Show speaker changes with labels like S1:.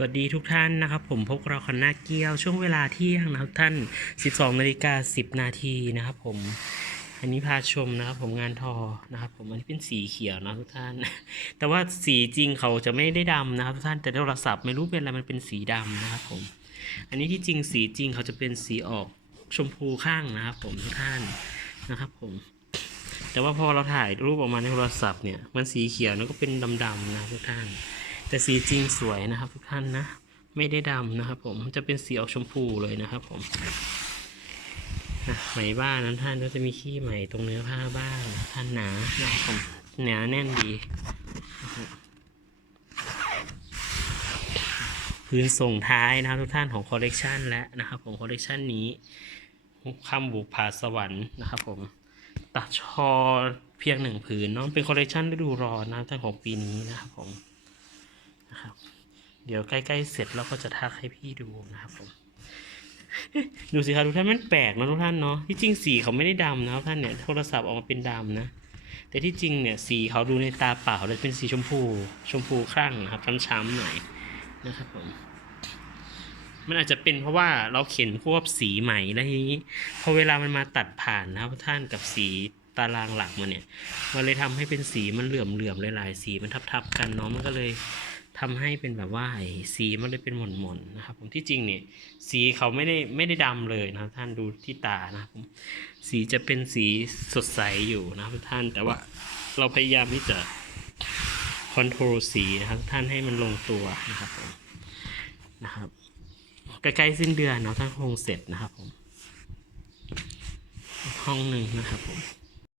S1: สวัสดีทุกท่านนะครับ ผมพบเราคันนาเกี้ยวช่วงเวลาเที่ยงนะครับท่าน 12นาฬิกา10 นาทีนะครับ ผมอันนี้พาชมนะครับ ผมงานทอนะครับ ผมอันนี้เป็นสีเขียวนะทุกท่าน แต่ว่าสีจริงเขาจะไม่ได้ดำนะครับทุกท่านแต่โทรศัพท์ไม่รู้เป็นอะไรมันเป็นสีดำนะครับ ผม อันนี้ที่จริงสีจริงเขาจะเป็นสีออกชมพูข้างนะครับ ผมทุกท่านนะครับ ผม แต่ว่าพอเราถ่ายรูปออกมาในโทรศัพท์เนี่ยมันสีเขียวแล้วก็เป็นดำๆนะทุกท่าน แต่สีจริงสวยนะครับ ทุกท่านนะ ไม่ได้ดำนะครับ ผมจะเป็นสีออกชมพูเลยนะครับ ผมไหมบ้านนั้นท่านก็จะมีขี้ไหมตรงเนื้อผ้าบ้างท่านหนานะครับผมหนาแน่นดีพื้นส่งท้ายนะครับทุกท่านของคอลเลกชันและนะครับผมคอลเลกชันนี้คำบุกผาสวรรค์นะครับผมตัดชอเพียงหนึ่งผืนเนาะเป็นคอลเลกชันฤดูร้อนนะท่านของปีนี้นะครับผม นะครับ เดี๋ยวใกล้ๆเสร็จเราก็จะทักให้พี่ดูนะครับผมดูสิครับทุกท่านมันแปลกนะทุกท่านเนาะที่จริงสีเขาไม่ได้ดำนะครับท่านเนี่ยโทรศัพท์ออกมาเป็นดำนะ แต่ที่จริงเนี่ยสีเขาดูในตาเปล่าเลยเป็นสีชมพู ชมพูครั่งนะครับช้ำๆหน่อยนะครับผมมันอาจจะเป็นเพราะว่าเราเข็นควบสีใหม่แล้วทีนี้พอเวลามันมาตัดผ่านนะครับท่านกับสีตารางหลักมันเนี่ย มันเลยทำให้เป็นสีมันเหลื่อมเหลื่อมๆหลายๆสีมันทับๆกันเนาะมันก็เลย ทำให้เป็นแบบว่าสีมันเลยเป็นหม่นๆนะครับ ผมที่จริงเนี่ยสีเขาไม่ได้ไม่ได้ดำเลยนะครับ ท่านดูที่ตานะครับผมสีจะเป็นสีสดใสอยู่นะครับท่านแต่ว่าเราพยายามที่จะคอนโทรลสีนะครับท่านให้มันลงตัวนะครับผมนะครับใกล้ๆสิ้นเดือนเนาะท่านคงเสร็จนะครับผมห้องหนึ่งนะครับผม